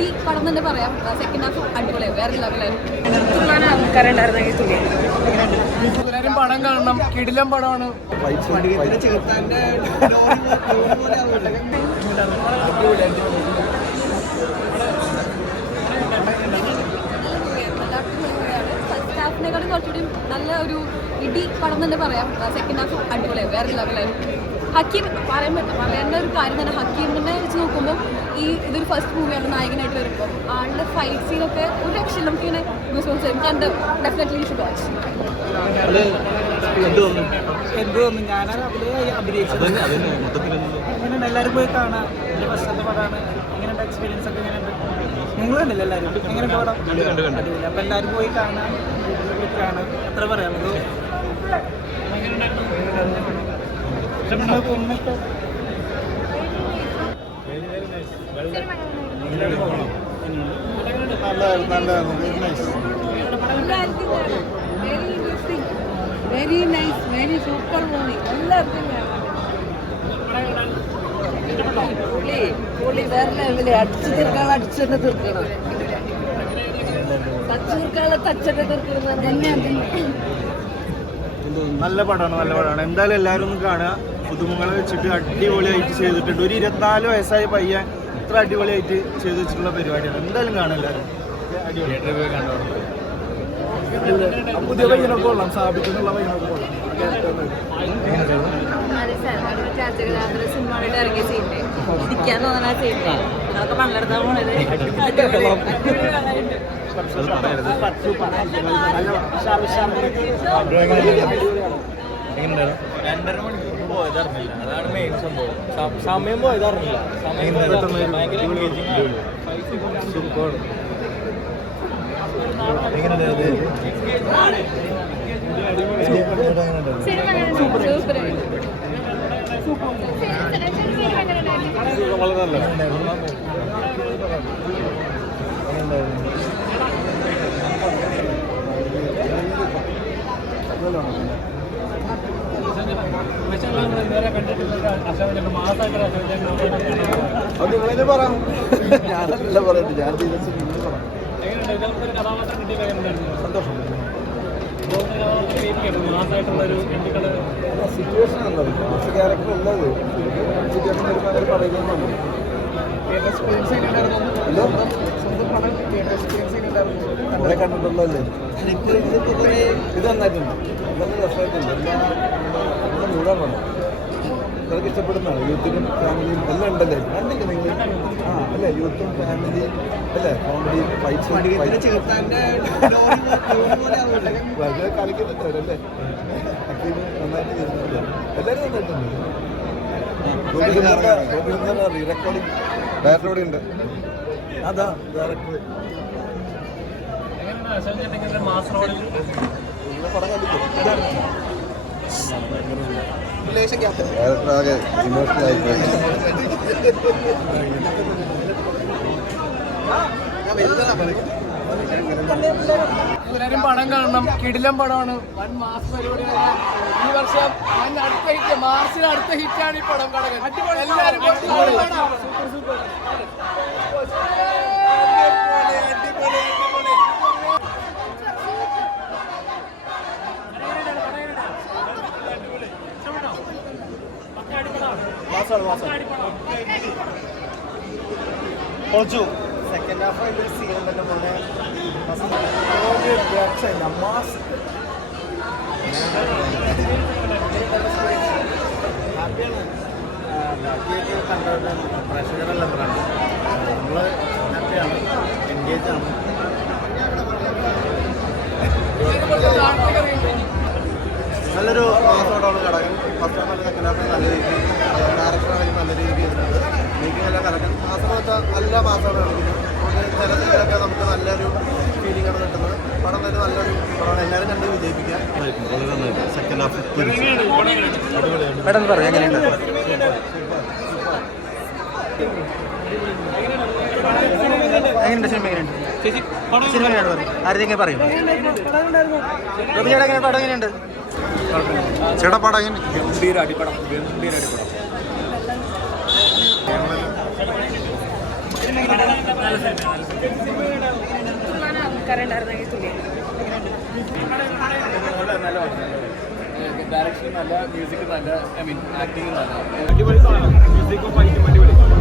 ഇടി പടം തന്നെ പറയാം. സെക്കൻഡ് ഹാഫ് അടിപൊളിയായി, വേറെ ലെവലായിരുന്നു. എല്ലാവരും പടം കാണണം, കിടിലം പടമാണ്. ഹാഫിനെക്കാളും കുറച്ചുകൂടി നല്ല ഒരു ഇടി പടം തന്നെ പറയാം. സെക്കൻഡ് ഹാഫ് അടിപൊളിയായി, വേറെ ലെവലായിരുന്നു. ഹക്കീം പറയേണ്ട ഒരു കാര്യം തന്നെ, ഹക്കീമിനെ വെച്ച് നോക്കുമ്പോൾ ഇതൊരു ഫസ്റ്റ് മൂവിയാണ് നായകനായിട്ട് വരുമ്പോൾ ആളുടെ ഫൈറ്റ് സീനൊക്കെ ഒരു രക്ഷയിൽ നമുക്കിങ്ങനെ ഗൂസ്ബംസ് വരും. കണ്ട് ഡെഫിനറ്റ്ലി യു ഷുഡ് വാച്ച്. എല്ലാവരും പോയി കാണാം. ഫസ്റ്റത്തെ പടമാണ്. എങ്ങനെയുണ്ട് എക്സ്പീരിയൻസ് ഒക്കെ? എങ്ങനെയുണ്ട്? നിങ്ങൾ കണ്ടില്ല എല്ലാവരും? എങ്ങനെയുണ്ട് പടം? അപ്പം എല്ലാവരും പോയി കാണാം. എത്ര പറയാം നമുക്ക്? Very nice, very super movie. എല്ലാവർക്കും വേറെ ലെവല്. അടിച്ചു തീർക്കാൻ അടിച്ചു തന്നെ തീർക്കണം. തച്ചു തീർക്കാനുള്ള തച്ചൊക്കെ തീർക്കണം. നല്ല പടമാണ്, നല്ല പടമാണ്. എന്തായാലും എല്ലാവരും ഒന്ന് കാണുക. പുതുമുഖങ്ങളെ വെച്ചിട്ട് അടിപൊളിയായിട്ട് ചെയ്തിട്ടുണ്ട്. ഒരു 24 വയസ്സായ പയ്യൻ ഇത്ര അടിപൊളിയായിട്ട് ചെയ്ത് വെച്ചിട്ടുള്ള പരിപാടിയാണ്. എന്തായാലും കാണാം എല്ലാവരും. പുതിയ പയ്യനൊക്കെ കൊള്ളാം, സ്ഥാപിക്കുന്നുള്ള പയ്യനൊക്കെ കൊള്ളാം. സിനിമയുടെ ഇറങ്ങിയ ചെയ്യില്ലേ, ഇരിക്കാൻ തോന്നണ ചെയ്യില്ലേ, അതൊക്കെ പങ്കെടുത്താ പോണത്. രണ്ടര മണിക്കൂർ പോയതറിഞ്ഞില്ല. അതാണ് മെയിൻ സംഭവം. സമയം പോയതറിഞ്ഞില്ല. ഭയങ്കര എൻഗേജിങ്. അത് നിങ്ങളെ പറയാം. ഞാനല്ല പറയട്ടെ, ഞാൻ സന്തോഷം. സിറ്റുവേഷൻ ഉള്ളത് ക്യാരക്ടർ ഉള്ളത് സിറ്റുവേഷൻ വരുമ്പോൾ പറയുന്നുണ്ട്. നമ്മളെ കണ്ടിട്ടുള്ളതല്ലേ? ഇത് നന്നായിട്ടുണ്ട്, നല്ല രസമായിട്ടുണ്ട്. നല്ല മൂടാണ്. നിങ്ങൾക്ക് ഇഷ്ടപ്പെടുന്നതാണ്. യൂത്തിനും ഫാമിലിയും എല്ലാം ഉണ്ടല്ലേ? കണ്ടില്ലേ നിങ്ങൾ? ആ അല്ലേ, യൂത്തും ഫാമിലിയും അല്ലേ, കോമഡി ഫൈറ്റ്സ് കളിക്കുന്നുണ്ടല്ലേ? അക്കീന് നന്നായിട്ട് ചെയ്യുന്നില്ല. എല്ലാവരും നന്നായിട്ടുണ്ട്. റെക്കോർഡിങ് ഡയറക്ടറോടെ ഉണ്ട്. അതാ ഡയറക്ടർ പടം കണ്ടിട്ട് ആകെ ഇമോഷണൽ ആയിപ്പോയി. എല്ലാവരും പടം കാണണം, കിടിലം പടമാണ്. വൻ മാസ് പരിപാടിയാണ് ഈ വർഷം. അടുത്ത ഹിറ്റ്, മാർച്ചിൽ അടുത്ത ഹിറ്റാണ് ഈ പടം. കടകൻ എല്ലാവരും സെക്കൻഡ് ഹാഫ് ആയിട്ട് സീൻ ഉണ്ടല്ലോ പോലെ ഹാപ്പിയാണ്. ഹാപ്പിയായിട്ട് കണ്ടവരുടെ പ്രേക്ഷകരെല്ലാം പറയണം. നമ്മൾ ഹാപ്പിയാണ്, എൻഗേജ് ആണ്. നല്ലൊരു മാസോടാണ് Kadakan. First half second half നല്ല രീതി, ഡയറക്ടറാണെങ്കിൽ നല്ല രീതി ചെയ്തിട്ടുണ്ട്. മേക്കിംഗ് എല്ലാം കടകൻ. മാസം വെച്ചാൽ നല്ല മാസമാണ് കളിക്കുന്നത്. ചില സീനൊക്കെ നമുക്ക് നല്ലൊരു ഫീലിംഗ് ആണ് കിട്ടുന്നത്. പടം തന്നെ നല്ലൊരു പടമാണ്. എല്ലാവരും കണ്ട് വിജയിപ്പിക്കാം. സെക്കൻഡ് ഹാഫ് പെട്ടെന്ന് പറയാം എങ്ങനെയുണ്ട്? എങ്ങനെയുണ്ട് സിനിമ? എങ്ങനെയുണ്ട് സിനിമ? എങ്ങനെയാണ് പറയും? ആരെങ്കിലും പറയും? ചേട്ടാ പടം എങ്ങനെയുണ്ട്? ചേട്ടാ പടം എങ്ങനെ? ഗംഭീര അടിപ്പടം, ഗംഭീര അടിപ്പടം. ഡയറക്ഷൻ നല്ല, മ്യൂസിക് നല്ല, ഐ മീൻ ആക്ടിങ് നല്ല. അടിപൊളി സാധനം, മ്യൂസിക്കും ഫൈറ്റും അടിപൊളി.